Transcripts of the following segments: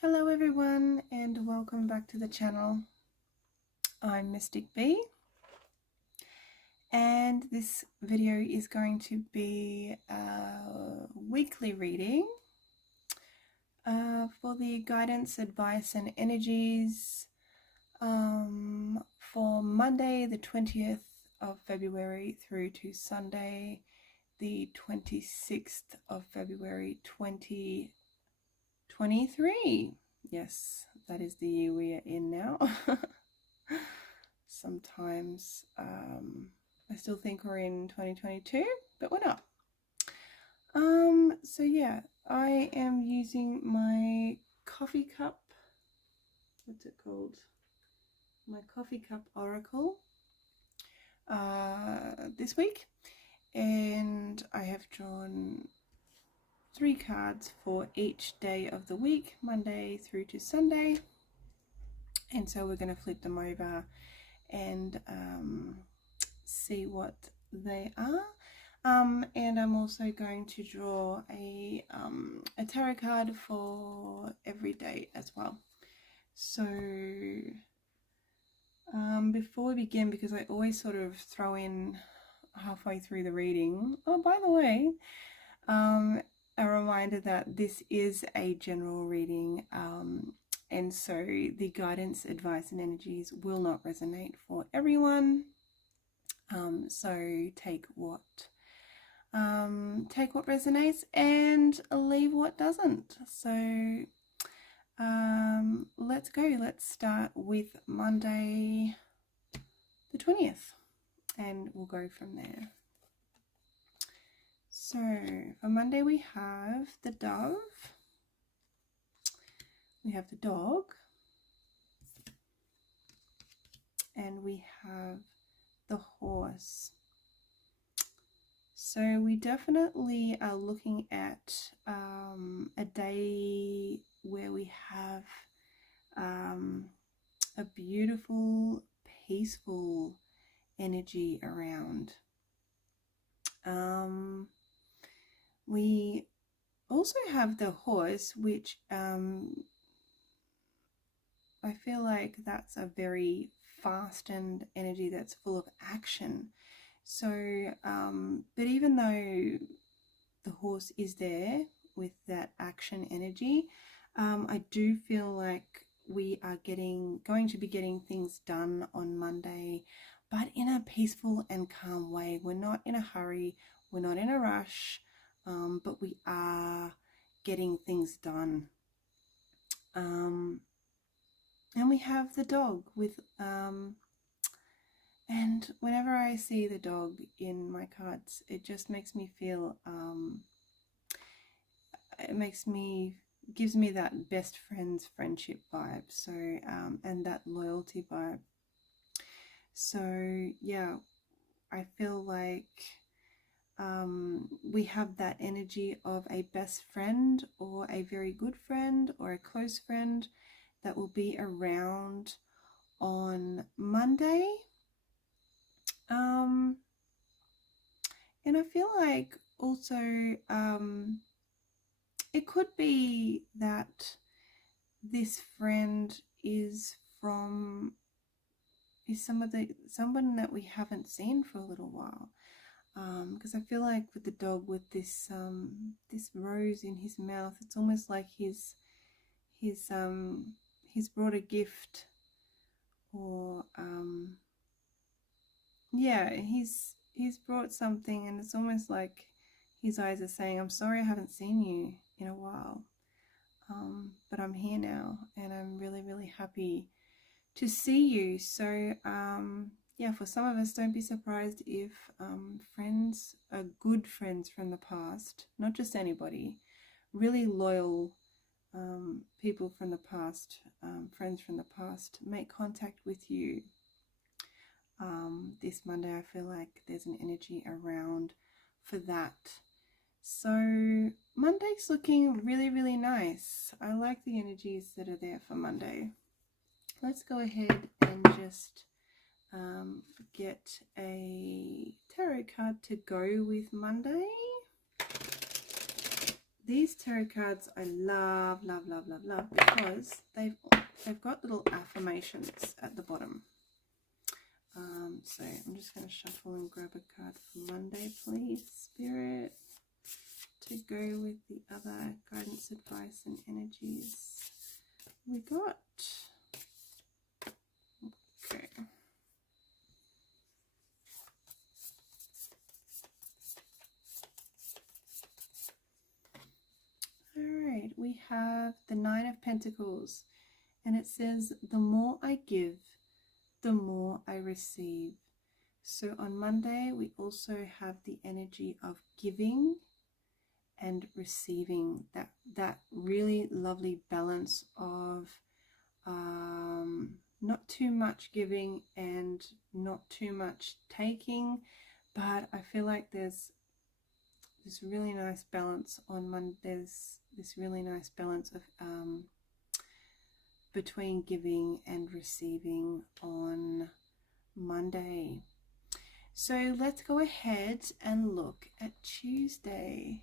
Hello everyone and welcome back to the channel. I'm Mystic B and this video is going to be a weekly reading for the guidance, advice and energies for Monday the 20th of February through to Sunday the 26th of February 2023. Yes, that is the year we are in now. Sometimes I still think we're in 2022, but we're not. So yeah, I am using my coffee cup. What's it called? My coffee cup oracle this week, and I have drawn 3 cards for each day of the week, Monday through to Sunday. And so we're going to flip them over and see what they are. And I'm also going to draw a tarot card for every day as well. So before we begin, because I always sort of throw in halfway through the reading, oh, by the way, a reminder that this is a general reading, and so the guidance, advice and energies will not resonate for everyone. So take what resonates and leave what doesn't. So let's go. Let's start with Monday the 20th and we'll go from there. So for Monday we have the dove, we have the dog, and we have the horse. So we definitely are looking at a day where we have a beautiful, peaceful energy around. We also have the horse, which I feel like that's a very fastened energy that's full of action. So, but even though the horse is there with that action energy, I do feel like we are going to be getting things done on Monday, but in a peaceful and calm way. We're not in a hurry, we're not in a rush, but we are getting things done. And we have the dog with, and whenever I see the dog in my cards, it just makes me feel, gives me that best friends friendship vibe. So, and that loyalty vibe. So yeah, I feel like we have that energy of a best friend or a very good friend or a close friend that will be around on Monday. And I feel like also it could be that this friend is someone that we haven't seen for a little while. Because I feel like with the dog, with this rose in his mouth, it's almost like he's brought a gift, or yeah, he's brought something, and it's almost like his eyes are saying, I'm sorry I haven't seen you in a while, but I'm here now and I'm really, really happy to see you. So yeah, for some of us, don't be surprised if friends are good friends from the past, not just anybody, really loyal people from the past, friends from the past, make contact with you. This Monday, I feel like there's an energy around for that. So Monday's looking really, really nice. I like the energies that are there for Monday. Let's go ahead and just get a tarot card to go with Monday. These tarot cards I love because they've got little affirmations at the bottom. So I'm just going to shuffle and grab a card for Monday, please, Spirit, to go with the other guidance, advice, and energies we got. Okay. Alright, we have the Nine of Pentacles, and it says, the more I give, the more I receive. So on Monday, we also have the energy of giving and receiving, that really lovely balance of not too much giving and not too much taking, but I feel like there's this really nice balance on Monday. There's this really nice balance of between giving and receiving on Monday. So let's go ahead and look at Tuesday.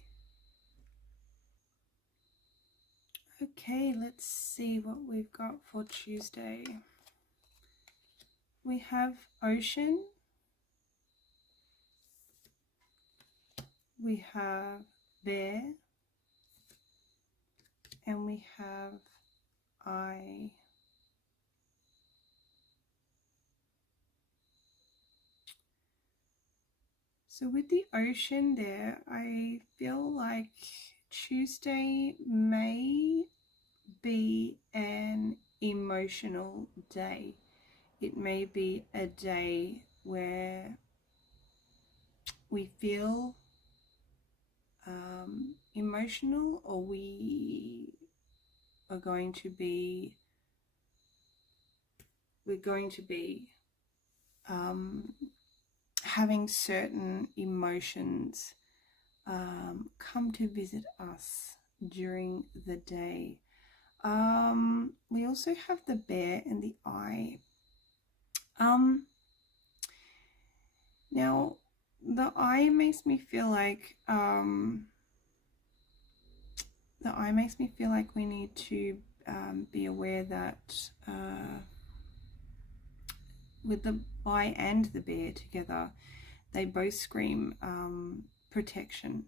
Okay, let's see what we've got for Tuesday. We have Ocean. We have Bear. And we have I. So with the Ocean there, I feel like Tuesday may be an emotional day. It may be a day where we feel emotional, or we're going to be having certain emotions come to visit us during the day. We also have the Bear and the Eye. Now the Eye makes me feel like we need to be aware that with the Eye and the Bear together, they both scream protection.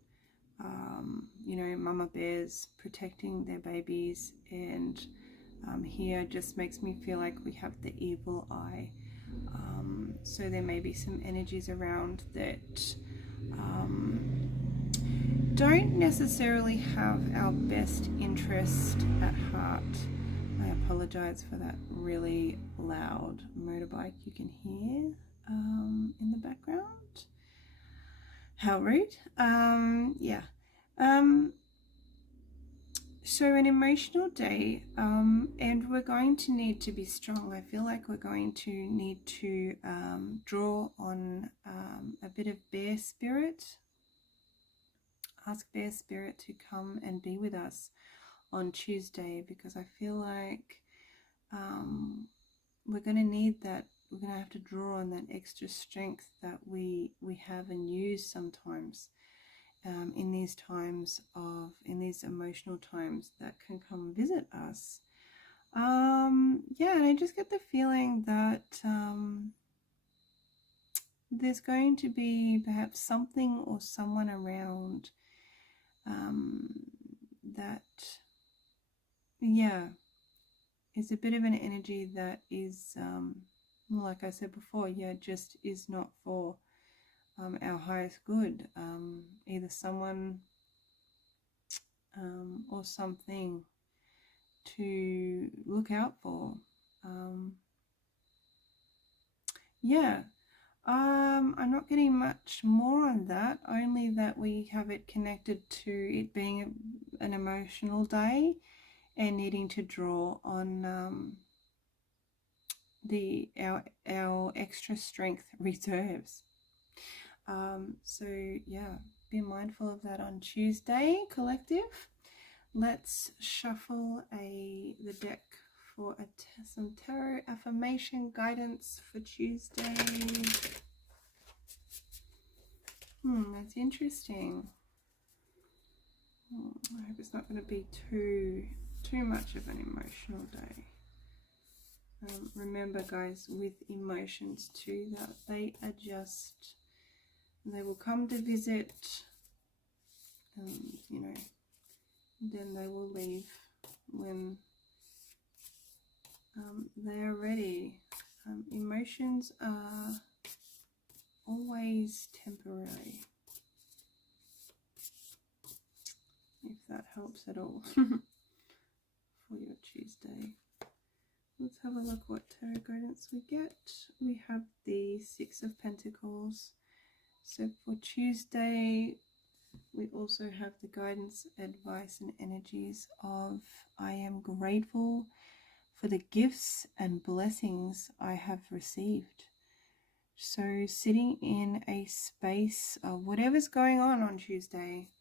You know, mama bears protecting their babies, and here just makes me feel like we have the evil eye. So there may be some energies around that don't necessarily have our best interest at heart. I apologize for that really loud motorbike you can hear in the background. How rude. Yeah. So an emotional day, and we're going to need to be strong. I feel like we're going to need to draw on a bit of Bear Spirit. Ask Bear Spirit to come and be with us on Tuesday, because I feel like we're going to need that. We're going to have to draw on that extra strength that we have and use sometimes in these times in these emotional times that can come visit us. Yeah, and I just get the feeling that there's going to be perhaps something or someone around that, yeah, is a bit of an energy that is, like I said before, yeah, just is not for our highest good. Either someone or something to look out for. Yeah. I'm not getting much more on that, only that we have it connected to it being an emotional day and needing to draw on our extra strength reserves. So yeah, be mindful of that on Tuesday, collective. Let's shuffle the deck for some tarot affirmation guidance for Tuesday. That's interesting. I hope it's not going to be too much of an emotional day. Remember, guys, with emotions too, that they are just, they will come to visit, and you know, then they will leave when they are ready. Emotions are always temporary, if that helps at all for your Tuesday. Let's have a look what tarot guidance we get. We have the Six of Pentacles. So for Tuesday, we also have the guidance, advice, and energies of I am grateful for the gifts and blessings I have received. So sitting in a space of whatever's going on Tuesday,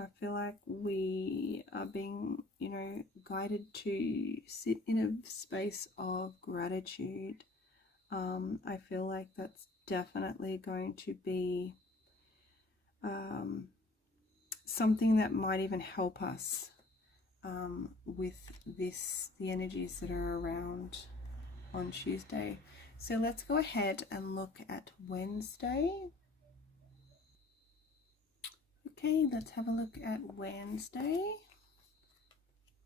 I feel like we are being, you know, guided to sit in a space of gratitude. I feel like that's definitely going to be something that might even help us with the energies that are around on Tuesday. So let's go ahead and look at Wednesday. Okay, let's have a look at Wednesday.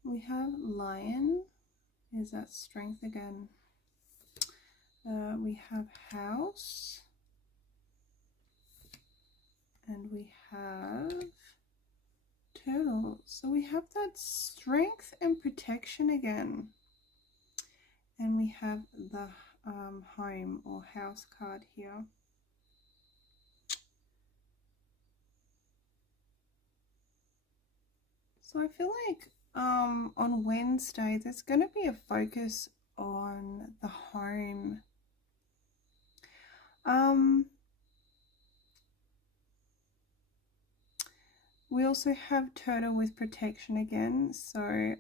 We have Lion. Is that strength again? We have House. And we have Turtle. So we have that strength and protection again. And we have the home or house card here. So I feel like on Wednesday there's going to be a focus on the home. We also have Turtle with protection again. So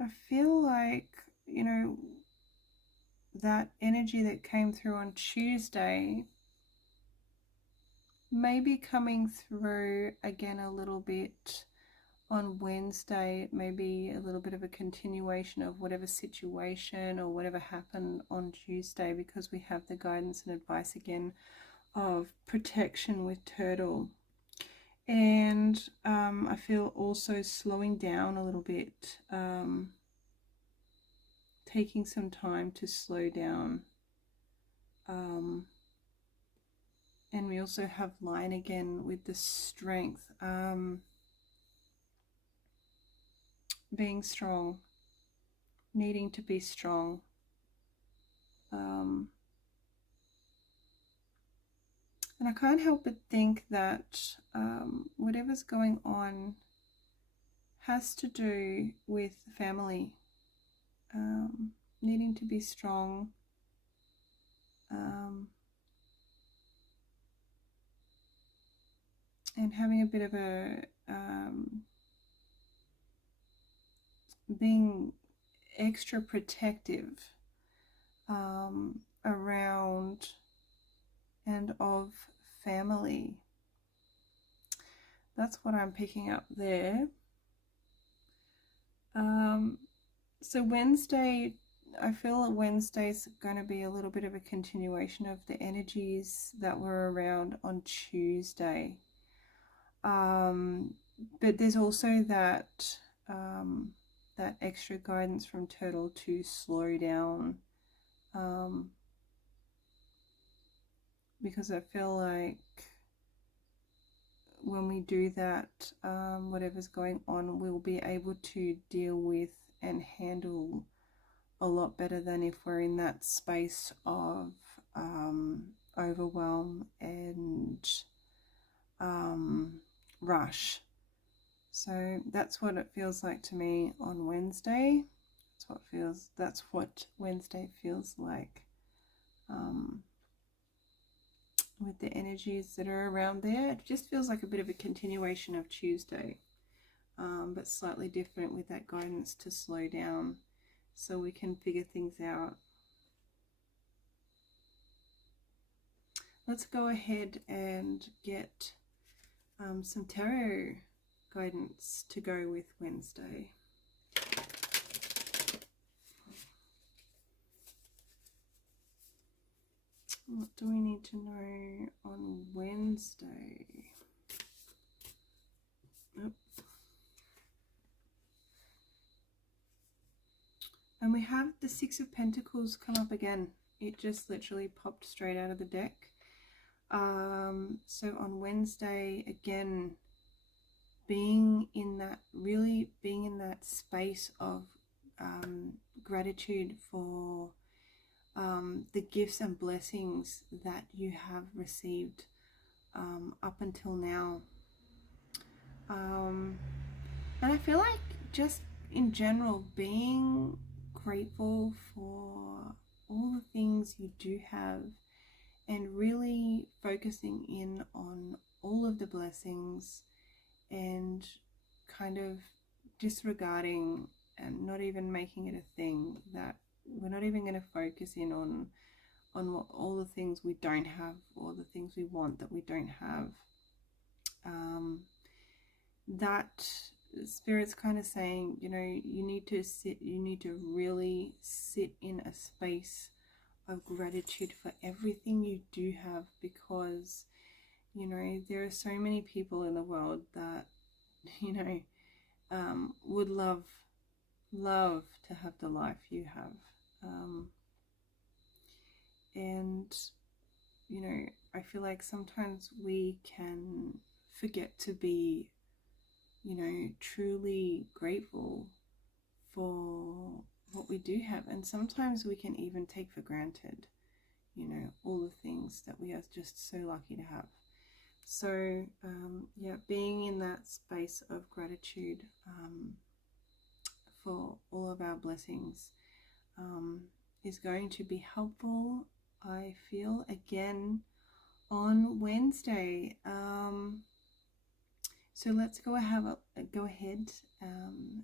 I feel like, you know, that energy that came through on Tuesday may be coming through again a little bit on Wednesday. It may be a little bit of a continuation of whatever situation or whatever happened on Tuesday, because we have the guidance and advice again of protection with Turtle. And I feel also slowing down a little bit, taking some time to slow down. And we also have Lion again with the strength, being strong, needing to be strong. And I can't help but think that whatever's going on has to do with family, needing to be strong, and having a bit of a being extra protective around and of family. That's what I'm picking up there. So Wednesday, I feel that Wednesday's going to be a little bit of a continuation of the energies that were around on Tuesday. But there's also that that extra guidance from Turtle to slow down, because I feel like when we do that, whatever's going on, we'll be able to deal with and handle a lot better than if we're in that space of overwhelm and rush. So that's what it feels like to me on Wednesday. That's what Wednesday feels like, with the energies that are around there. It just feels like a bit of a continuation of Tuesday. but slightly different with that guidance to slow down so we can figure things out. Let's go ahead and get some tarot guidance to go with Wednesday. What do we need to know on Wednesday? Oh. And we have the Six of Pentacles come up again. It just literally popped straight out of the deck. So on Wednesday, again, being in that space of gratitude for the gifts and blessings that you have received up until now. And I feel like just in general, being grateful for all the things you do have and really focusing in on all of the blessings and kind of disregarding and not even making it a thing, that we're not even going to focus in on what all the things we don't have or the things we want that we don't have. That Spirit's kind of saying, you know, you need to really sit in a space of gratitude for everything you do have, because, you know, there are so many people in the world that, you know, would love to have the life you have. And, you know, I feel like sometimes we can forget to be, you know, truly grateful for what we do have. And sometimes we can even take for granted, you know, all the things that we are just so lucky to have. So, yeah, being in that space of gratitude for all of our blessings is going to be helpful, I feel, again on Wednesday. So let's go ahead.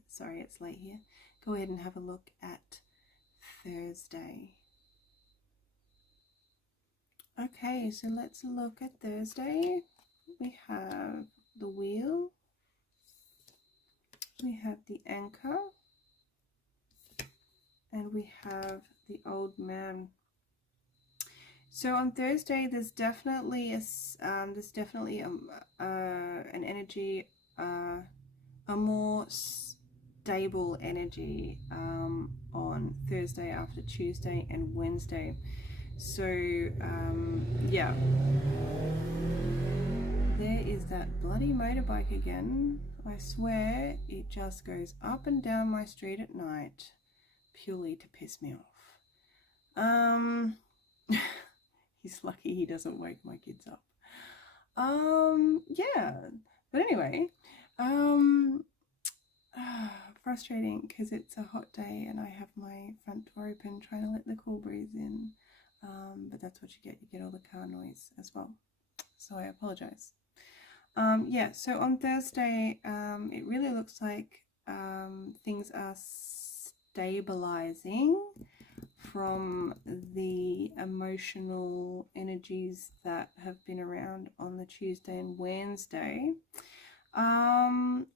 Sorry, it's late here. Go ahead and have a look at Thursday. Okay, so let's look at Thursday. We have the Wheel. We have the Anchor. And we have the Old Man. So on Thursday, there's definitely an energy, a more stable energy on Thursday after Tuesday and Wednesday. So yeah, there is that bloody motorbike again. I swear it just goes up and down my street at night, purely to piss me off. He's lucky he doesn't wake my kids up. Yeah, but anyway, frustrating because it's a hot day and I have my front door open trying to let the cool breeze in. But that's what you get all the car noise as well. So I apologize. Yeah, so on Thursday, it really looks like things are stabilizing from the emotional energies that have been around on the Tuesday and Wednesday.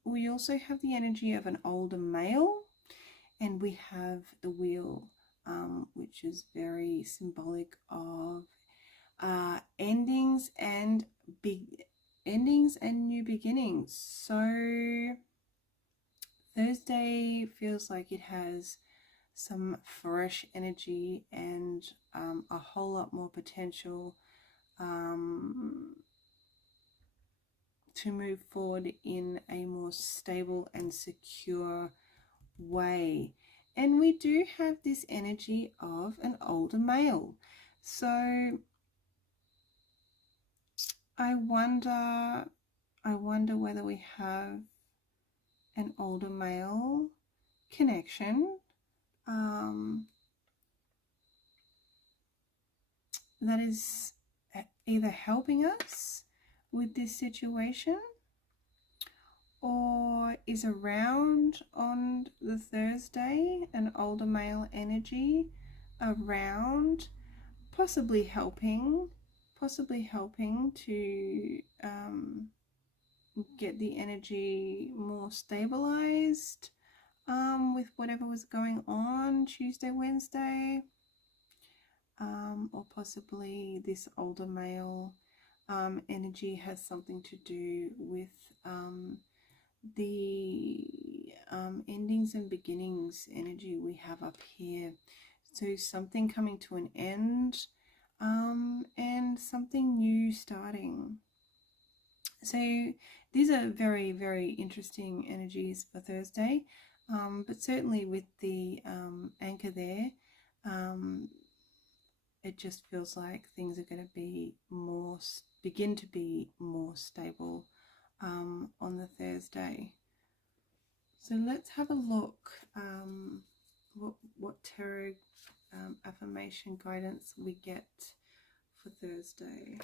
We also have the energy of an older male, and we have the Wheel, which is very symbolic of endings and new beginnings. So Thursday feels like it has some fresh energy and a whole lot more potential to move forward in a more stable and secure way. And we do have this energy of an older male. So I wonder whether we have an older male connection that is either helping us with this situation, or is around on the Thursday, an older male energy around, possibly helping to get the energy more stabilized with whatever was going on Tuesday, Wednesday, or possibly this older male energy has something to do with the endings and beginnings energy we have up here. So something coming to an end and something new starting. So these are very, very interesting energies for Thursday, but certainly with the anchor there, it just feels like things are going to be begin to be more stable on the Thursday. So let's have a look what tarot affirmation guidance we get for Thursday.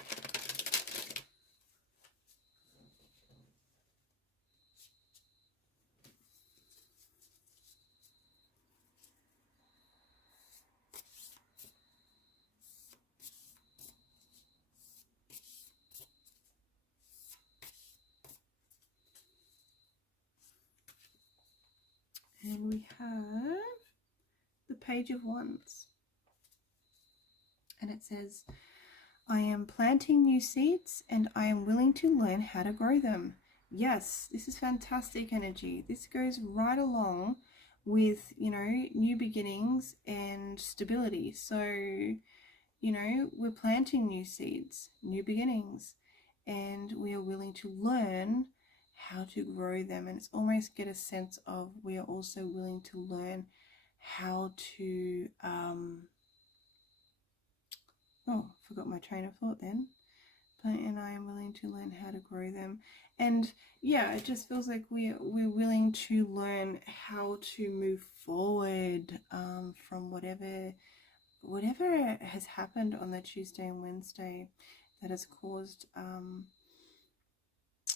And we have the Page of Wands. And it says, I am planting new seeds and I am willing to learn how to grow them. Yes, this is fantastic energy. This goes right along with, new beginnings and stability. So, we're planting new seeds, new beginnings, and we are willing to learn how to grow them. And it's almost get a sense of we are also willing to learn how to forgot my train of thought then. And I am willing to learn how to grow them. And yeah, it just feels like we're willing to learn how to move forward from whatever has happened on the Tuesday and Wednesday that has caused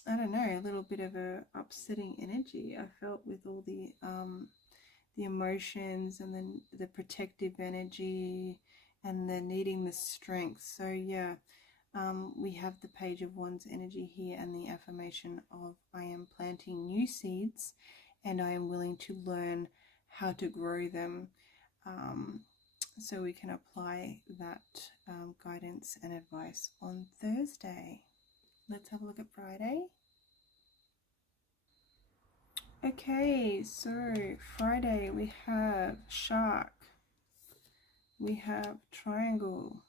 I don't know, a little bit of a upsetting energy I felt with all the emotions and then the protective energy and the needing the strength. So yeah, we have the Page of Wands energy here and the affirmation of I am planting new seeds and I am willing to learn how to grow them. So we can apply that guidance and advice on Thursday. Let's have a look at Friday. Okay, so Friday we have Shark, we have Triangle,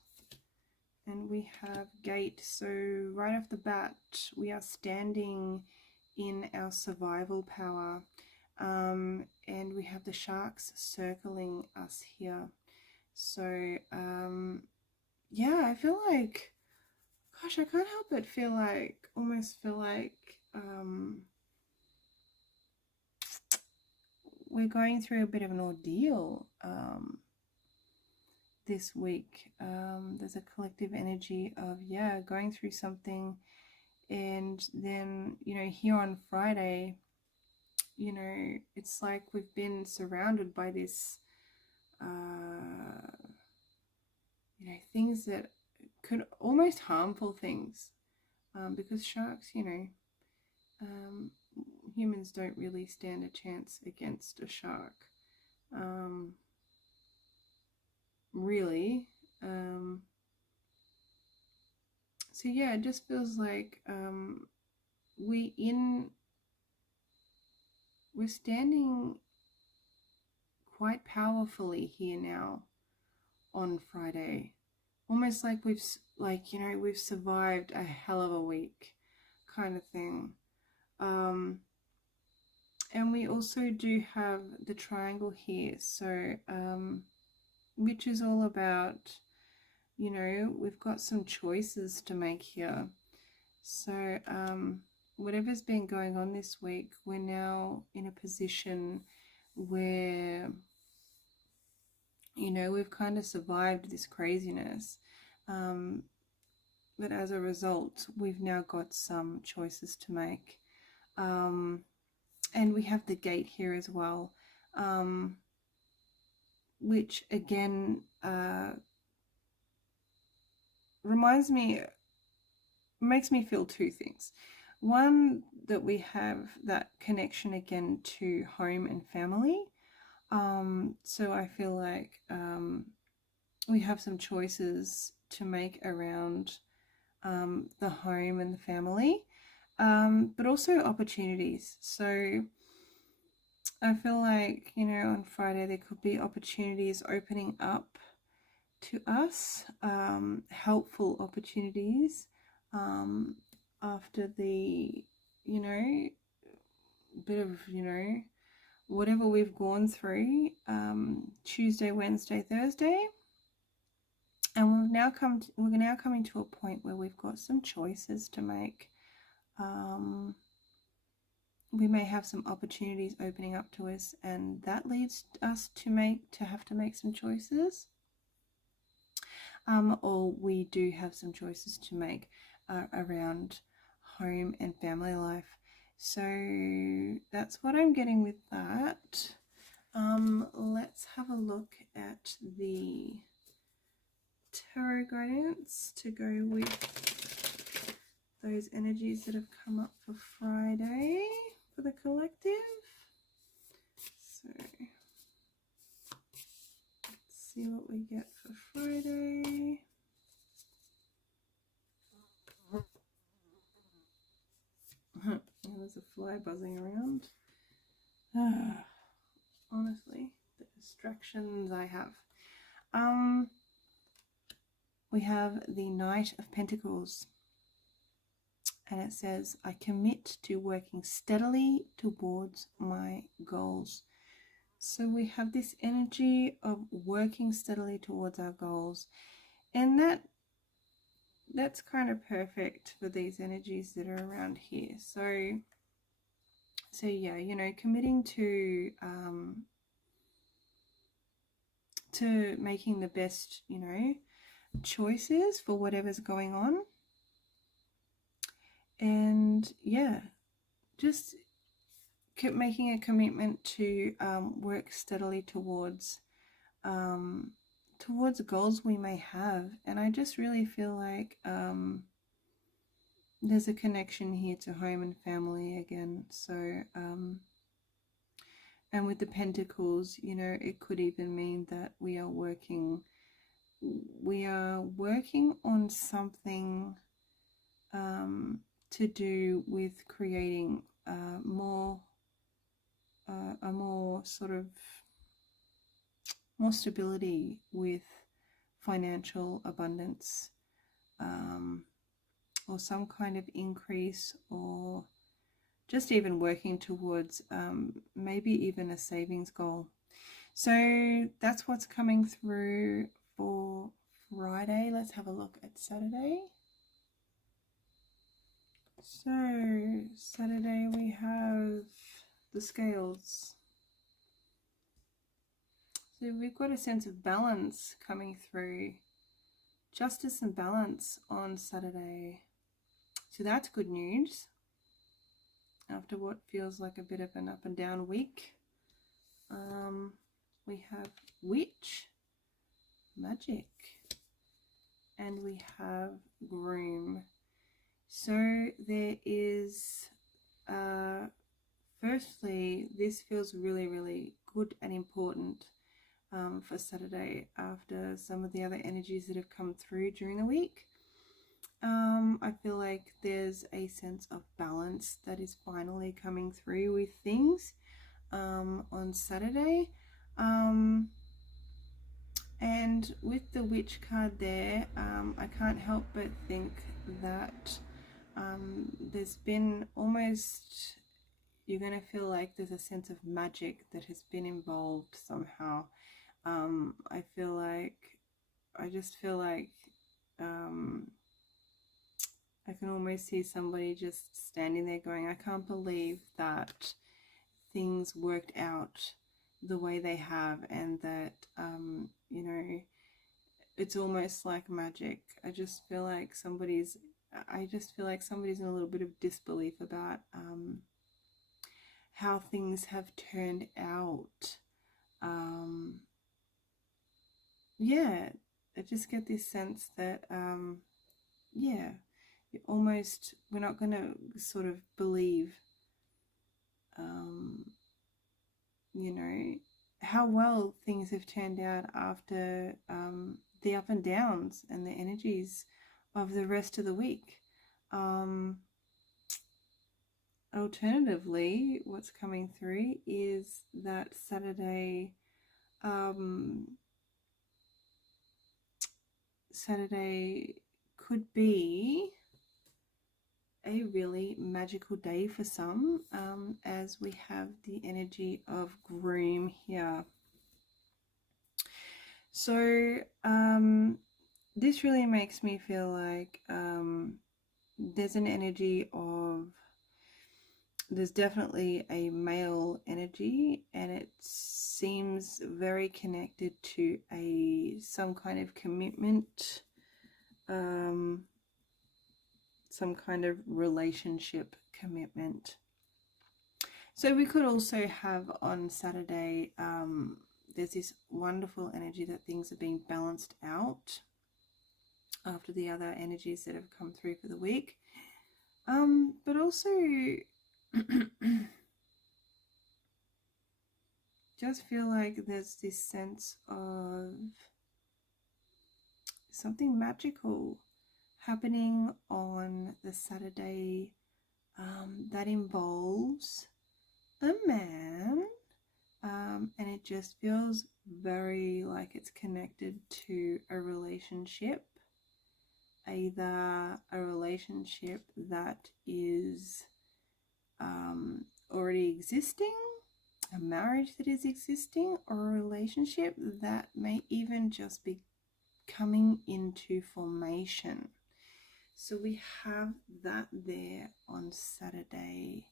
and we have Gate. So right off the bat, we are standing in our survival power, and we have the sharks circling us here. So yeah, I feel like, gosh, I can't help but almost feel like we're going through a bit of an ordeal this week. There's a collective energy of, going through something, and then, here on Friday, it's like we've been surrounded by this, things that could almost harmful things, because sharks, humans don't really stand a chance against a shark, really. So yeah, it just feels like we're standing quite powerfully here now on Friday, almost like we've survived a hell of a week kind of thing. And we also do have the triangle here, so which is all about, we've got some choices to make here. So whatever's been going on this week, we're now in a position where, we've kind of survived this craziness. But as a result, we've now got some choices to make. And we have the gate here as well, which again makes me feel two things. One, that we have that connection again to home and family. So I feel like we have some choices to make around the home and the family, but also opportunities. So I feel like, you know, on Friday there could be opportunities opening up to us, helpful opportunities after the, you know, bit of, you know, whatever we've gone through, Tuesday, Wednesday, Thursday. And we're now coming to a point where we've got some choices to make. We may have some opportunities opening up to us, and that leads us to have to make some choices. Or we do have some choices to make around home and family life. So that's what I'm getting with that. Let's have a look at the tarot guidance to go with those energies that have come up for Friday for the collective. So let's see what we get for Friday. There's a fly buzzing around. Honestly, the distractions I have. We have the Knight of Pentacles, and it says, I commit to working steadily towards my goals. So we have this energy of working steadily towards our goals, and that's kind of perfect for these energies that are around here. So yeah, you know, committing to making the best, you know, choices for whatever's going on. And yeah, just keep making a commitment to work steadily towards goals we may have. And I just really feel like there's a connection here to home and family again. So and with the Pentacles, you know, it could even mean that we are working on something to do with creating more stability with financial abundance, or some kind of increase, or just even working towards maybe even a savings goal. So that's what's coming through for Friday. Let's have a look at Saturday. So Saturday we have the scales. So we've got a sense of balance coming through. Justice and balance on Saturday. So that's good news after what feels like a bit of an up and down week. We have Witch, Magic, and we have Groom. So there is, firstly, this feels really, really good and important for Saturday after some of the other energies that have come through during the week. I feel like there's a sense of balance that is finally coming through with things on Saturday. And with the Witch card there, I can't help but think that there's been you're going to feel like there's a sense of magic that has been involved somehow. I just feel like I can almost see somebody just standing there going, I can't believe that things worked out the way they have, and that you know, it's almost like magic. I just feel like somebody's in a little bit of disbelief about how things have turned out. Yeah, I just get this sense that, yeah, we're not going to sort of believe, you know, how well things have turned out after the up and downs and the energies of the rest of the week. Alternatively, what's coming through is that Saturday could be a really magical day for some, as we have the energy of groom here. So this really makes me feel like there's an energy of, there's definitely a male energy, and it seems very connected to some kind of commitment, some kind of relationship commitment. So we could also have on Saturday, there's this wonderful energy that things are being balanced out after the other energies that have come through for the week. But also just feel like there's this sense of something magical happening on the Saturday that involves a man, and it just feels very like it's connected to a relationship, either a relationship that is already existing, a marriage that is existing, or a relationship that may even just be coming into formation. So we have that there on Saturday.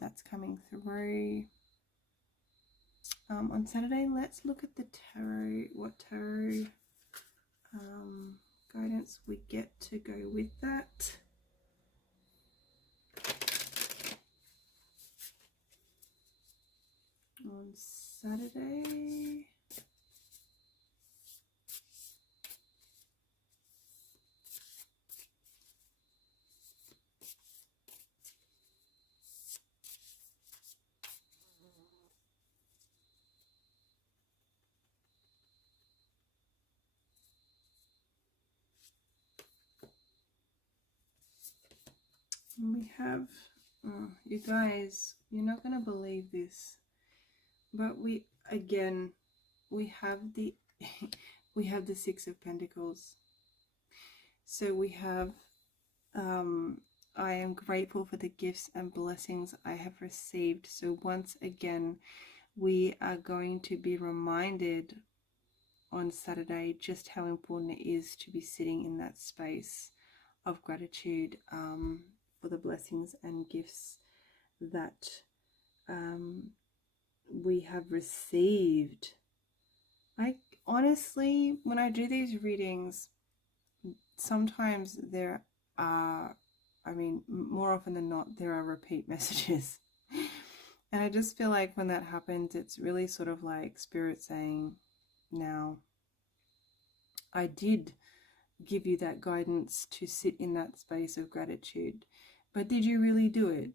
That's coming through. On Saturday, let's look at the tarot. What tarot guidance we get to go with that. On Saturday, we have, you guys, you're not going to believe this, but we have the we have the Six of Pentacles. So we have, I am grateful for the gifts and blessings I have received. So once again, we are going to be reminded on Saturday just how important it is to be sitting in that space of gratitude for the blessings and gifts that we have received. I honestly, when I do these readings, sometimes there are, more often than not, there are repeat messages. And I just feel like when that happens, it's really sort of like Spirit saying, now, I did give you that guidance to sit in that space of gratitude, but did you really do it?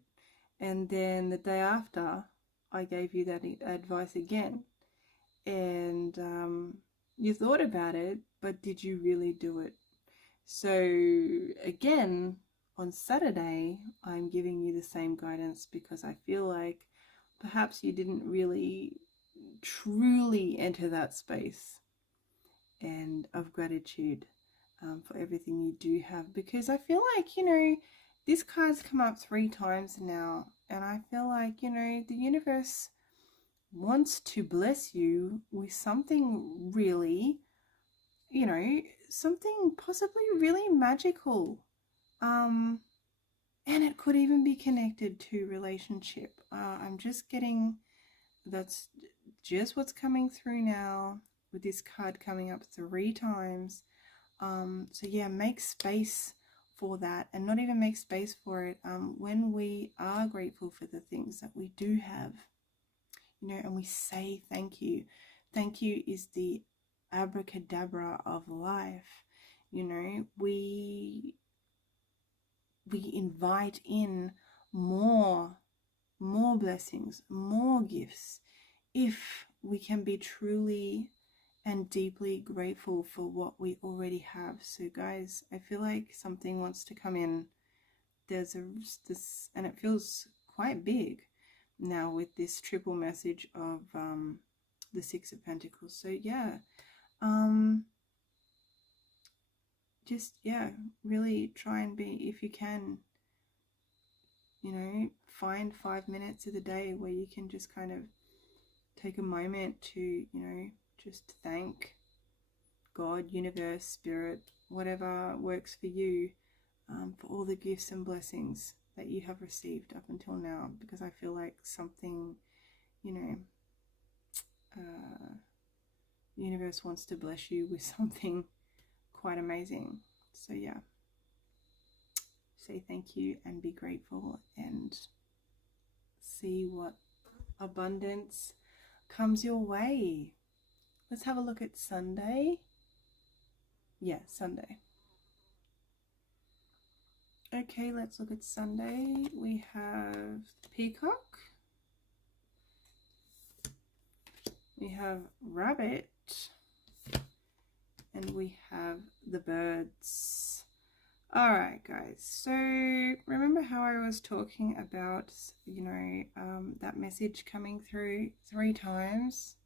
And then the day after, I gave you that advice again, and you thought about it, but did you really do it? So again, on Saturday, I'm giving you the same guidance because I feel like perhaps you didn't really truly enter that space and of gratitude for everything you do have, because I feel like, this card's come up 3 times now, and I feel like, the universe wants to bless you with something really, something possibly really magical. And it could even be connected to relationship. I'm just getting, that's just what's coming through now with this card coming up 3 times. So yeah, make space for that and not even make space for it. When we are grateful for the things that we do have, you know, and we say thank you. Thank you is the abracadabra of life. You know, we invite in more blessings, more gifts, if we can be truly and deeply grateful for what we already have. So guys, I feel like something wants to come in. There's this, and it feels quite big now with this triple message of the Six of Pentacles. So yeah, just really try and be, if you can, you know, find 5 minutes of the day where you can just kind of take a moment to, you know, just thank God, universe, spirit, whatever works for you, for all the gifts and blessings that you have received up until now, because I feel like something, you know, the universe wants to bless you with something quite amazing. So yeah, say thank you and be grateful and see what abundance comes your way. Let's have a look at Sunday. Yeah, Sunday. Okay, let's look at Sunday. We have the peacock. We have rabbit. And we have the birds. Alright guys, so remember how I was talking about, you know, that message coming through 3 times?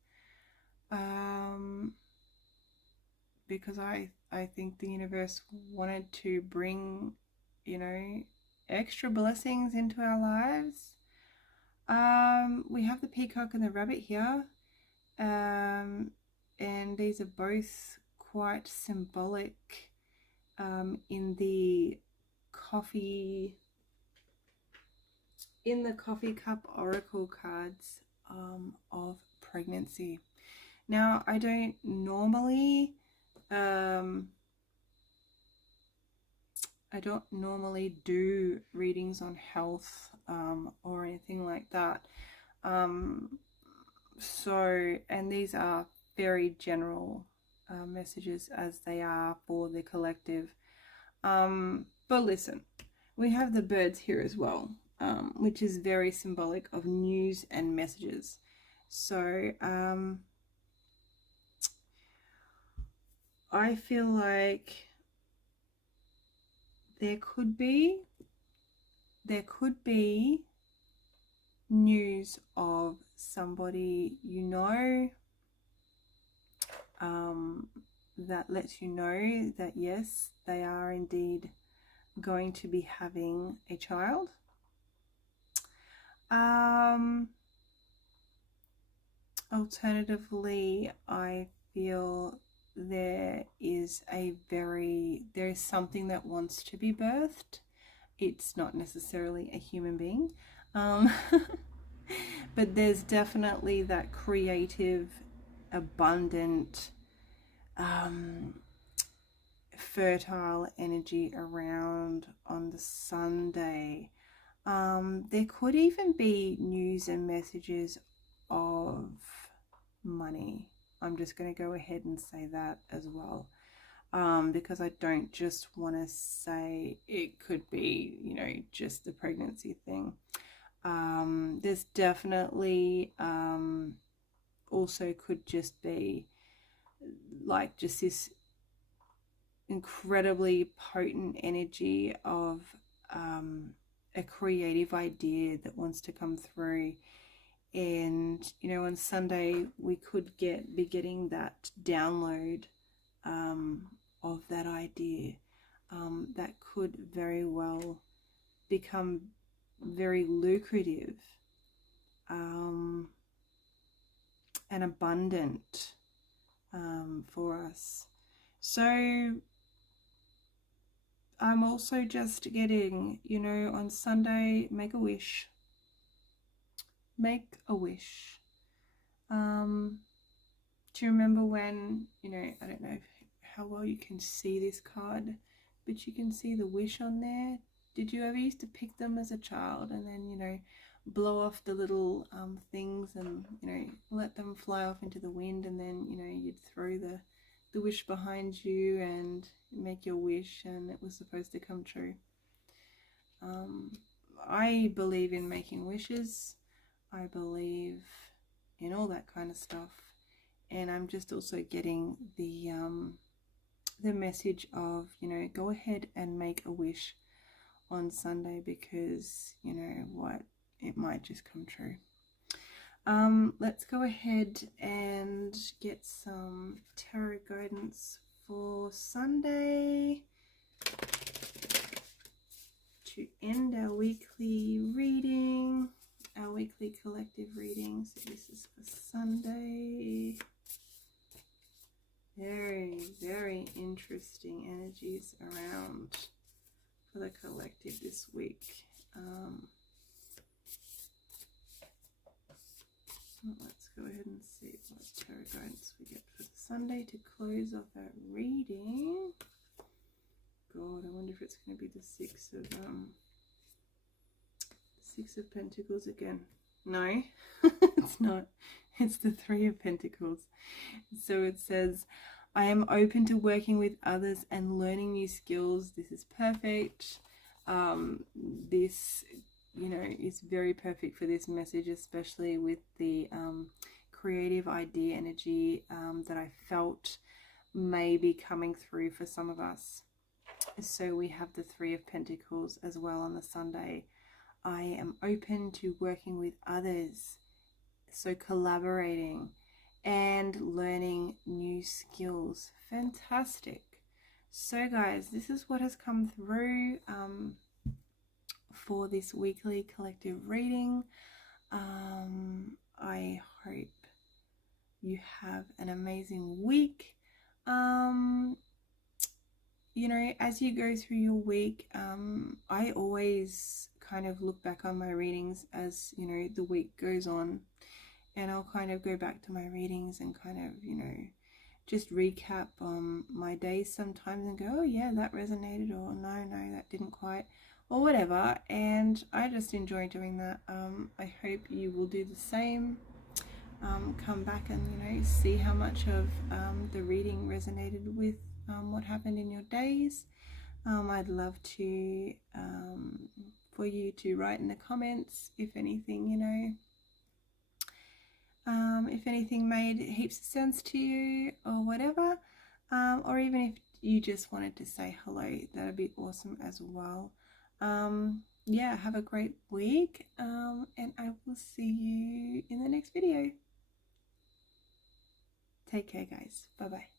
Because I think the universe wanted to bring, you know, extra blessings into our lives. We have the peacock and the rabbit here, and these are both quite symbolic in the coffee cup oracle cards of pregnancy. Now, I don't normally do readings on health or anything like that. So, and these are very general messages as they are for the collective. But listen, we have the birds here as well, which is very symbolic of news and messages. So, I feel like there could be news of somebody you know, that lets you know that yes, they are indeed going to be having a child. Alternatively, I feel there is something that wants to be birthed. It's not necessarily a human being, but there's definitely that creative, abundant, fertile energy around on the Sunday. There could even be news and messages of money. I'm just going to go ahead and say that as well, because I don't just want to say it could be, you know, just the pregnancy thing. There's definitely also could just be like just this incredibly potent energy of a creative idea that wants to come through. And you know, on Sunday we could be getting that download of that idea that could very well become very lucrative and abundant for us. So I'm also just getting, you know, on Sunday, make a wish. Make a wish. Do you remember when, you know, I don't know how well you can see this card, but you can see the wish on there. Did you ever used to pick them as a child and then, you know, blow off the little things and, you know, let them fly off into the wind, and then, you know, you'd throw the wish behind you and make your wish, and it was supposed to come true. I believe in making wishes. I believe in all that kind of stuff, and I'm just also getting the message of, you know, go ahead and make a wish on Sunday, because you know what, it might just come true. Let's go ahead and get some tarot guidance for Sunday to end our weekly reading, our weekly collective reading. So this is for Sunday. Very, very interesting energies around for the collective this week. Let's go ahead and see what tarot guidance we get for Sunday to close off our reading. God, I wonder if it's going to be the Six of Pentacles again. No, it's not. It's the Three of Pentacles. So it says, I am open to working with others and learning new skills. This is perfect. This, you know, is very perfect for this message, especially with the creative idea energy that I felt may be coming through for some of us. So we have the Three of Pentacles as well on the Sunday. I am open to working with others, so collaborating and learning new skills. Fantastic. So guys, this is what has come through for this weekly collective reading. I hope you have an amazing week. You know, as you go through your week, I always kind of look back on my readings as, you know, the week goes on, and I'll kind of go back to my readings and kind of, you know, just recap my days sometimes and go, oh yeah, that resonated, or no, that didn't quite, or whatever. And I just enjoy doing that. I hope you will do the same. Come back and, you know, see how much of the reading resonated with what happened in your days. I'd love to for you to write in the comments if anything, you know, if anything made heaps of sense to you or whatever, or even if you just wanted to say hello, that'd be awesome as well. Yeah, have a great week, and I will see you in the next video. Take care, guys. Bye bye.